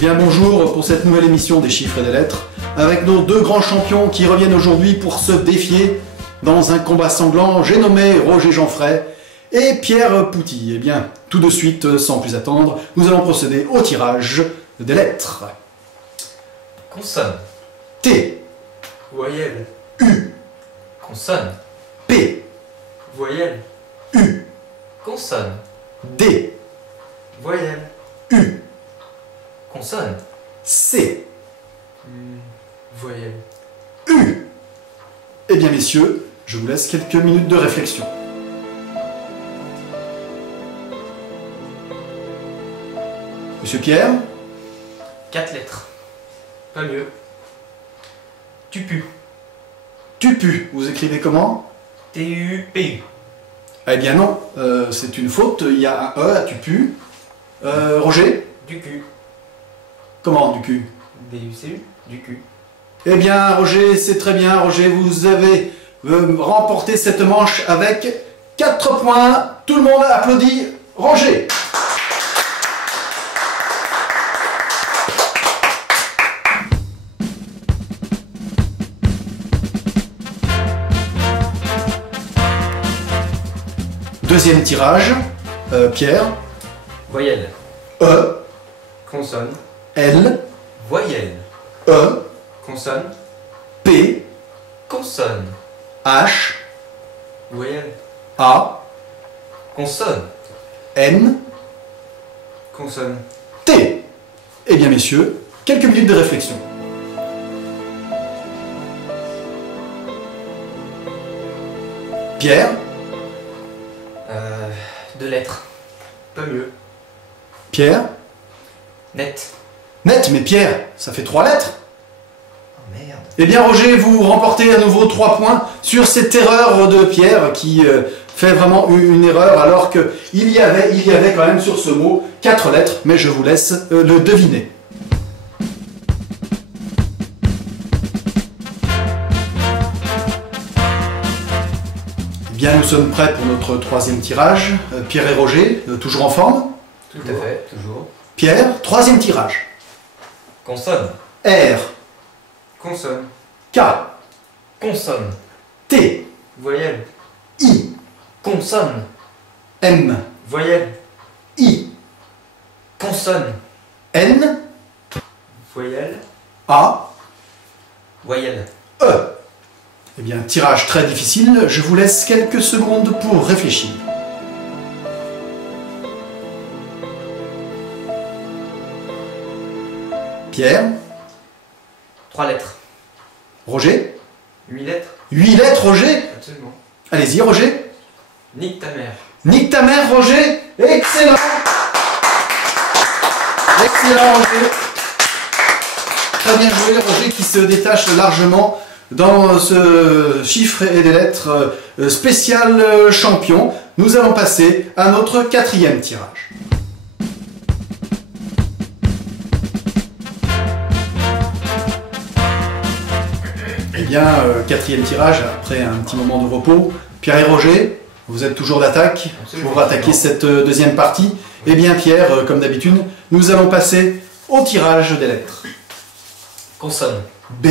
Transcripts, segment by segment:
Bien bonjour pour cette nouvelle émission des chiffres et des lettres, avec nos deux grands champions qui reviennent aujourd'hui pour se défier dans un combat sanglant. J'ai nommé Roger Jeanfray et Pierre Pouty. Eh bien, tout de suite, sans plus attendre, nous allons procéder au tirage des lettres. Consonne. T. Voyelle. U. Consonne. P. Voyelle. U. Consonne. D. Voyelle. U. Consonne. C. Voyelle. U. Eh bien, messieurs, je vous laisse quelques minutes de réflexion. Monsieur Pierre? 4 lettres. Pas mieux. Tu pues. Tupu, vous écrivez comment? T-U-P-U. Eh bien non, c'est une faute, il y a un E à Tupu. Roger? Du cul. Comment du cul? D-U-C-U. Du cul. Eh bien Roger, c'est très bien, Roger, vous avez remporté cette manche avec 4 points. Tout le monde applaudit Roger. Deuxième tirage, Pierre. Voyelle. E, Consonne. L, Voyelle. E, Consonne. P, Consonne. H, Voyelle. A, Consonne. N, Consonne. T. Eh bien messieurs, quelques minutes de réflexion. Pierre? 2 lettres. Pas mieux. Pierre? Net. Net, mais Pierre, ça fait 3 lettres. Oh merde. Eh bien Roger, vous remportez à nouveau 3 points sur cette erreur de Pierre qui fait vraiment une erreur alors qu'il y avait quand même sur ce mot 4 lettres, mais je vous laisse le deviner. Eh bien, nous sommes prêts pour notre troisième tirage. Pierre et Roger, toujours en forme? Tout à fait, toujours. Pierre, troisième tirage. Consonne. R, Consonne. K, Consonne. T, Voyelle. I, Consonne. M, Voyelle. I, Consonne. N, Voyelle. A, Voyelle. E. Eh bien, tirage très difficile, je vous laisse quelques secondes pour réfléchir. Pierre? 3 lettres. Roger? 8 lettres. 8 lettres, Roger? Absolument. Allez-y, Roger. Nique ta mère. Nique ta mère, Roger. Excellent. Excellent, Roger. Très bien joué, Roger, qui se détache largement dans ce chiffre et des lettres spécial champion. Nous allons passer à notre quatrième tirage. Eh bien, quatrième tirage, après un petit moment de repos. Pierre et Roger, vous êtes toujours d'attaque pour attaquer cette deuxième partie. Eh bien, Pierre, comme d'habitude, nous allons passer au tirage des lettres. Consonne. B,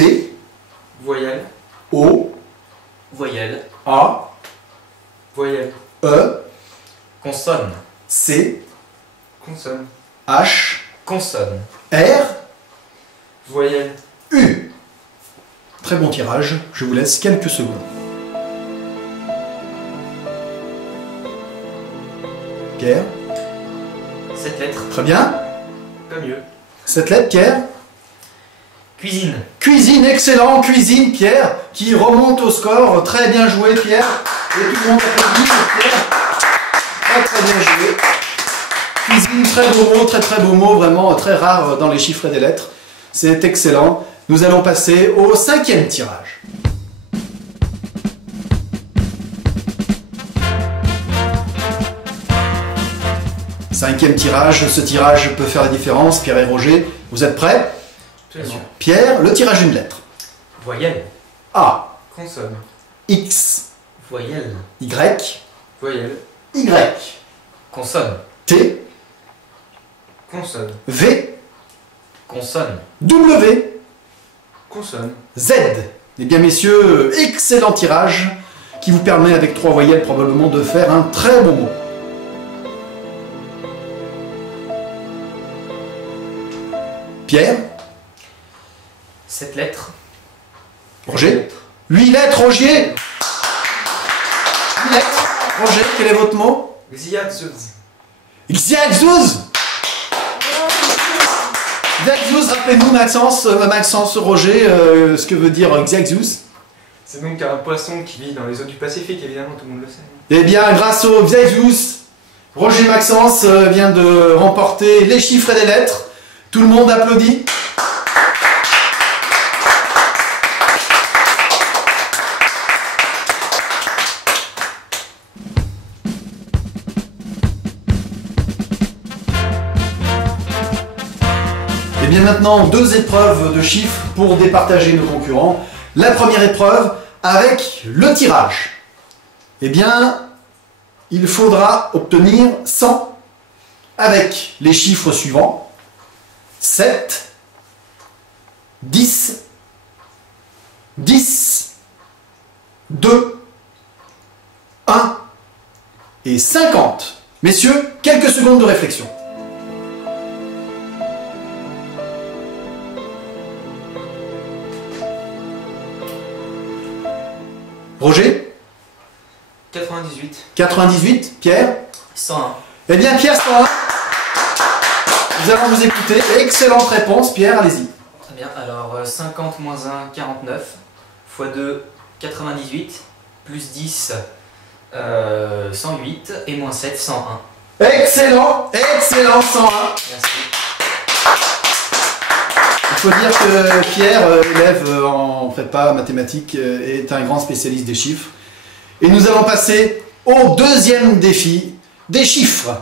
Voyelle. O, Voyelle. A, Voyelle. E, Consonne. C, Consonne. H, Consonne. R, Voyelle. U. Très bon tirage, je vous laisse quelques secondes. Pierre? 7 lettres. Très bien. Pas mieux. 7 lettres, Pierre? Cuisine. Cuisine, excellent, cuisine, Pierre, qui remonte au score. Très bien joué, Pierre. Et tout le monde applaudit, Pierre. Très très bien joué. Cuisine, très beau mot, vraiment très rare dans les chiffres et des lettres. C'est excellent. Nous allons passer au cinquième tirage. Cinquième tirage, ce tirage peut faire la différence. Pierre et Roger, vous êtes prêts? Bien sûr. Pierre, le tirage d'une lettre. Voyelle. A, Consonne. X, Voyelle. Y, Voyelle. Y, Consonne. T, Consonne. V, Consonne. W, Consonne. Z. Eh bien, messieurs, excellent tirage qui vous permet, avec 3 voyelles, probablement de faire un très bon mot. Pierre, 7 lettres. Roger, 8 lettres, Roger. 8 lettres. Roger, quel est votre mot? Xiaxuz. Xiaxuz. Xiaxuz, rappelez-nous, Maxence, Roger, ce que veut dire Xiaxuz. C'est donc un poisson qui vit dans les eaux du Pacifique, évidemment, tout le monde le sait. Eh bien, grâce au Xiaxuz, Roger Maxence vient de remporter les chiffres et les lettres. Tout le monde applaudit. Et bien maintenant, 2 épreuves de chiffres pour départager nos concurrents. La première épreuve avec le tirage. Eh bien, il faudra obtenir 100 avec les chiffres suivants. 7, 10, 10, 2, 1 et 50. Messieurs, quelques secondes de réflexion. Roger, 98. 98, Pierre. 101. Eh bien, Pierre 101, nous allons vous écouter. Excellente réponse, Pierre, allez-y. Très bien. Alors 50 moins 1, 49. x 2, 98. Plus 10, 108. Et moins 7, 101. Excellent, excellent, 101. Merci. Il faut dire que Pierre, élève en prépa mathématiques, est un grand spécialiste des chiffres. Et nous allons passer au deuxième défi des chiffres.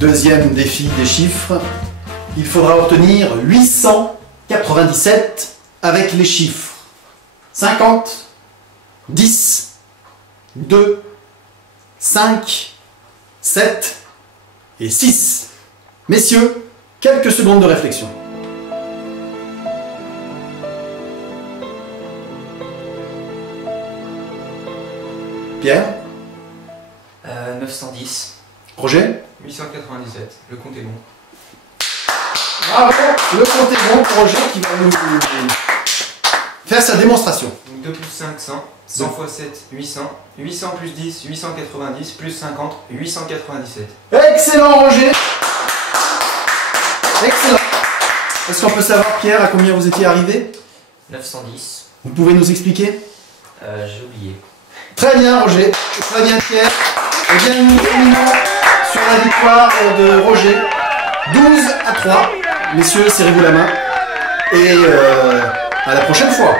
Deuxième défi des chiffres. Il faudra obtenir 897 avec les chiffres 50, 10, 2, 5, 7 et 6. Messieurs, quelques secondes de réflexion. Pierre, 910. Roger, 897. Le compte est bon. bravo, le compte est bon pour Roger qui va nous faire sa démonstration. Donc 2 plus 5, 100. 100 x 7, 800. 800 plus 10, 890. Plus 50, 897. Excellent Roger. Excellent. Est-ce qu'on peut savoir, Pierre, à combien vous étiez arrivé? 910. Vous pouvez nous expliquer? J'ai oublié. Très bien Roger, très bien Pierre. Et bien nous terminons sur la victoire de Roger. 12-3. Messieurs, serrez-vous la main. Et à la prochaine fois.